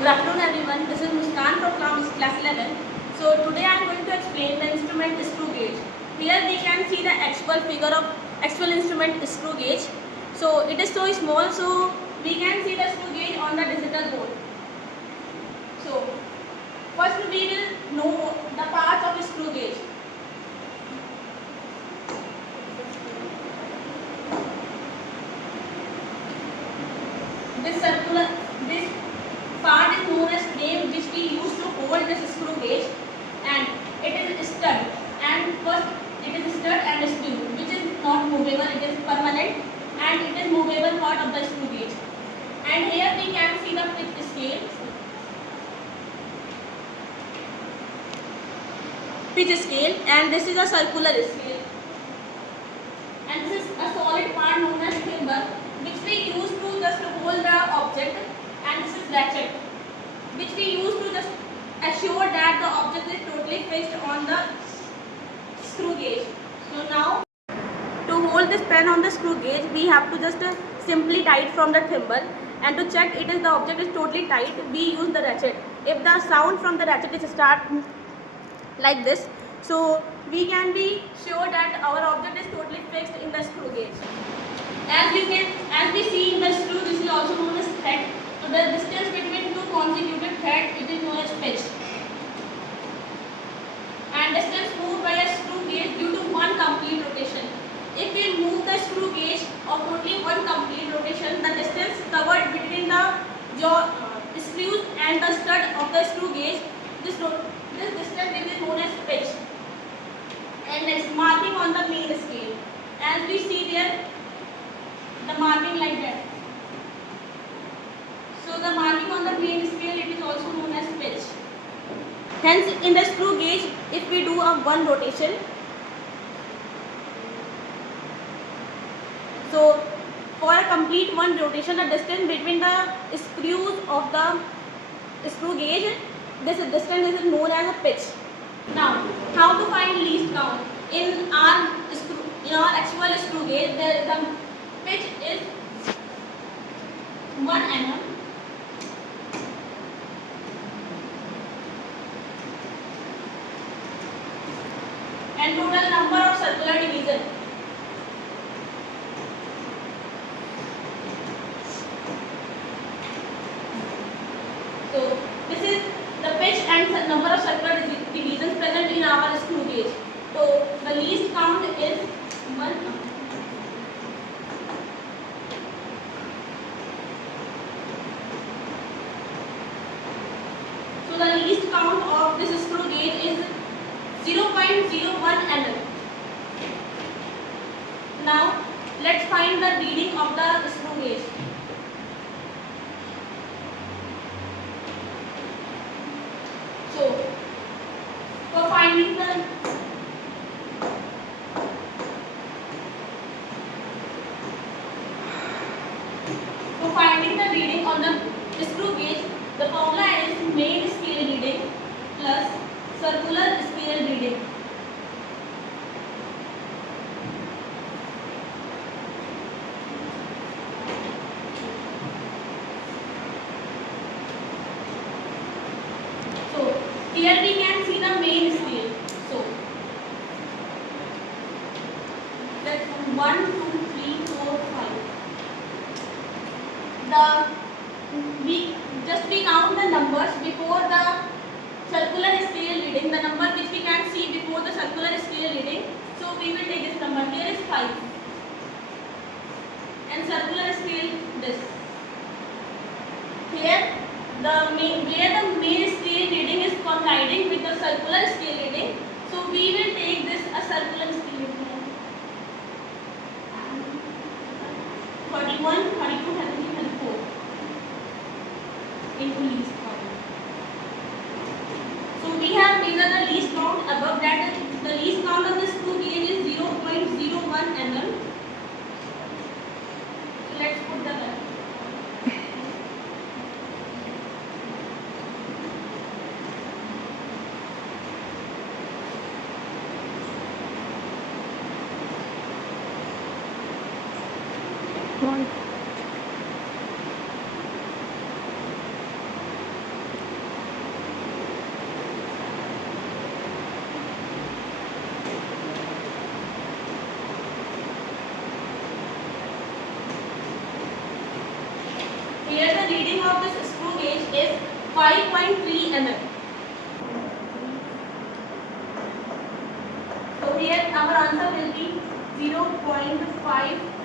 Good afternoon everyone, this is Muskan from Class-11. So today I am going to explain the instrument ScrewGauge. Here we can see the actual figure of actual instrument ScrewGauge. So it is so small, so we can see the ScrewGauge on the digital board. So first we will know the parts of ScrewGauge. This part is known as frame, which we use to hold this screw gauge, and it is stud. And first it is stud and screw, which is not movable, it is permanent, and it is movable part of the screw gauge. And here we can see the pitch scale. And this is a circular scale. And this is a solid part known as thimble, which we use to just hold the object. And this is ratchet, which we use to just assure that the object is totally fixed on the screw gauge. So now, to hold this pen on the screw gauge, we have to just simply tie it from the thimble, and to check the object is totally tight, we use the ratchet. If the sound from the ratchet is start like this, so we can be sure that our object is totally fixed in the screw gauge. As we see in the screw, this is also known as thread. So the distance between two consecutive threads, it is known as pitch. And distance moved by a screw gauge due to one complete rotation. If we move the screw gauge of only one complete rotation, the distance covered between the screws and the stud of the screw gauge, this distance is known as pitch. And next, marking on the main scale. As we see there, the marking like that. So the marking on the main scale, it is also known as pitch. Hence, in the screw gauge, if we do a one rotation, so for a complete one rotation, the distance between the screws of the screw gauge, this distance is known as a pitch. Now, how to find least count? In our actual screw gauge, the pitch is 1 mm. And total number of circular division. So this is the pitch and number of circular divisions present in our screw gauge. So the least count is 1. So the least count of this screw gauge is 0.01 mm. Now let's find the reading of the screw gauge. So for finding the reading on the screw gauge, the formula is main scale reading plus circular scale reading. So here we can see the main scale. So that's 1, 2, 3, 4, 5. We count the numbers before the circular scale reading, the number which we can see before the circular scale reading. So we will take this number. Here is 5. And circular scale this. Here where the main scale reading is colliding with the circular scale reading. So we will take this a circular scale reading. 31, 32, 33, 34 into least count. So we have measured the least count. Above that, the least count of the screw gauge is 0.01 mm. So let's put the value. here the reading of this screw gauge is 5.3 mm. So here our answer will be 0.5